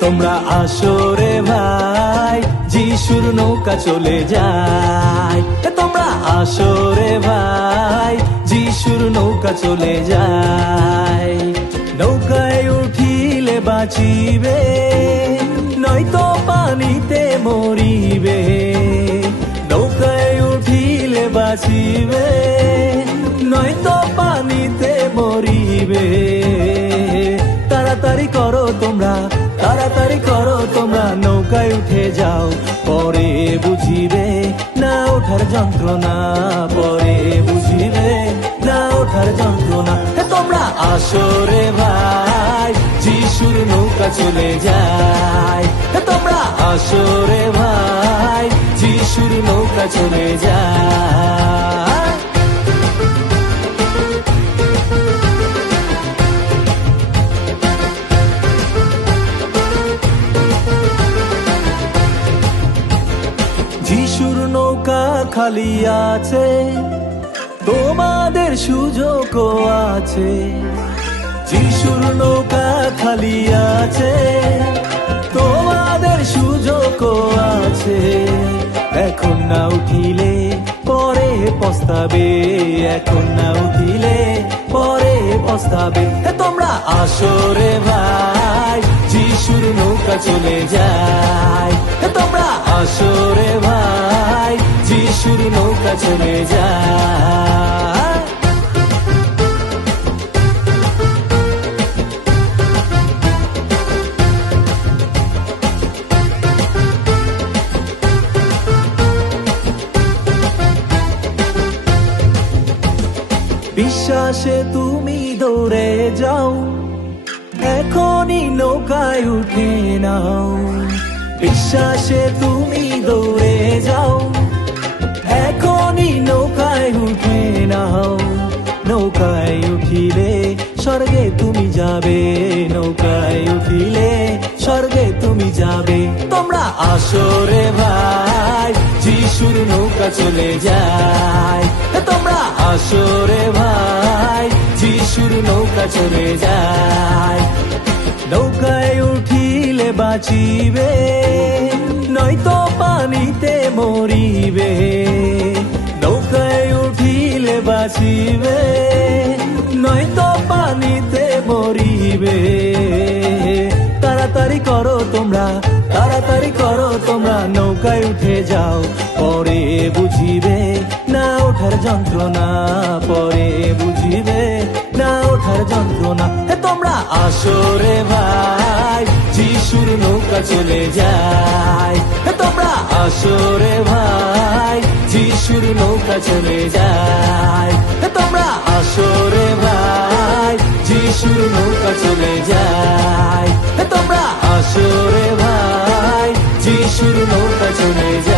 তোমরা আসো রে ভাই, যিশুর নৌকা চলে যায়। তোমরা আসো রে ভাই, যিশুর নৌকা চলে যায়। নৌকায় উঠিলে বাঁচিবে, নয়তো পানিতে মরিবে। নৌকায় উঠিলে বাঁচিবে, নয়তো পানিতে মরিবে। তাড়াতাড়ি করো তোমরা, তাড়াতাড়ি করো তোমরা, নৌকায় উঠে যাও, পরে বুঝিবে না ওঠার যন্ত্রণা, পরে বুঝিবে না ওঠার যন্ত্রণা। তোমরা আসো রে ভাই, যিশুর নৌকা চলে যায়। তোমরা আসো রে ভাই, যিশুর নৌকা চলে যায়। যিশুর নৌকা খালি আছে, তোমাদের সুযোগও আছে। যিশুর নৌকা খালি আছে, তোমাদের সুযোগও আছে। এখন না উঠিলে পরে পস্তাবে, এখন না উঠিলে পরে পস্তাবে। তোমরা আসো রে ভাই, যিশুর নৌকা চলে যায়। তোমরা আসো রে ভাই, যিশুর নৌকা চলে যায়। বিশ্বাসে তুমি দৌড়ে যাও, এখনই নৌকায় উঠে নাও। বিশ্বাসে তুমি দৌড়ে যাও, এখনই নৌকায় উঠে নাও। নৌকায় উঠিলে স্বর্গে তুমি যাবে, নৌকায় উঠিলে স্বর্গে তুমি যাবে। তোমরা আসো রে ভাই, যিশুর নৌকা চলে যায়। তোমরা আসো রে ভাই, যিশুর নৌকা চলে যায়। নৌকায় উঠিলে বাঁচিবে, নয়তো পানিতে মরিবে। নৌকায় উঠিলে বাঁচিবে, নয়তো পানিতে মরিবে। তাড়াতাড়ি করো তোমরা, তাড়াতাড়ি করো তোমরা, নৌকায় উঠে যাও, পরে বুঝিবে না ওঠার যন্ত্রণা, পরে বুঝিবে না ওঠার যন্ত্রণা। তোমরা আসো রে ভাই, যিশুর নৌকা চলে যায়। তোমরা আসো রে ভাই, যিশুর নৌকা চলে যায়। তোমরা আসো রে ভাই, যিশুর নৌকা চলে যায়। তোমরা আসো রে ভাই, যিশুর নৌকা চলে যায়।